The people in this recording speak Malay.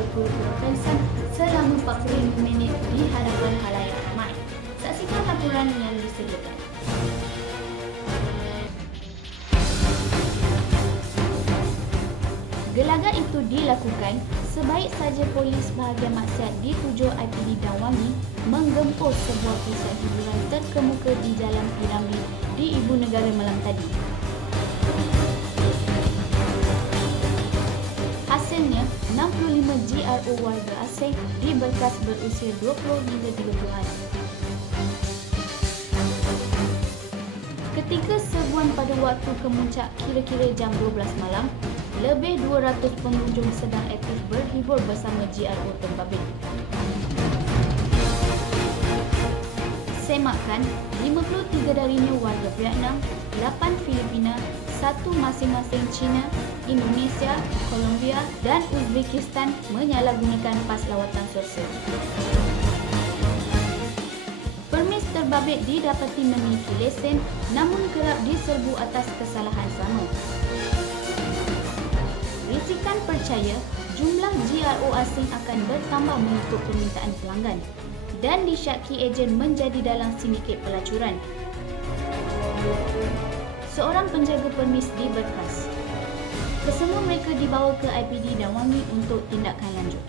berpura-pura pingsan selama 45 minit di hadapan khalayak ramai. Saksikan laporan yang disediakan. Gelagat itu dilakukan sebaik saja polis bahagian maksiat di 7 IPD Dan Wangi menggempur sebuah pusat hiburan terkemuka di Jalan Piramid di Ibu Negara malam tadi. Hasilnya, 65 GRO warga asing diberkas berusia 20 hingga 30-an. Ketika serbuan pada waktu kemuncak kira-kira jam 12 malam, lebih 200 pengunjung sedang aktif berhibur bersama GRO terbabit. Semakkan, 53 darinya warga Vietnam, 8 Filipina, 1 masing-masing China, Indonesia, Colombia dan Uzbekistan menyalahgunakan pas lawatan sosial. Permis terbabit didapati memiliki lesen namun kerap diserbu atas kesalahan sama. Risikan percaya jumlah GRO asing akan bertambah mengikut permintaan pelanggan dan disyaki ejen menjadi dalam sindiket pelacuran. Seorang penjaga permis diberkas. Kesemua mereka dibawa ke IPD Dan Wangi untuk tindakan lanjut.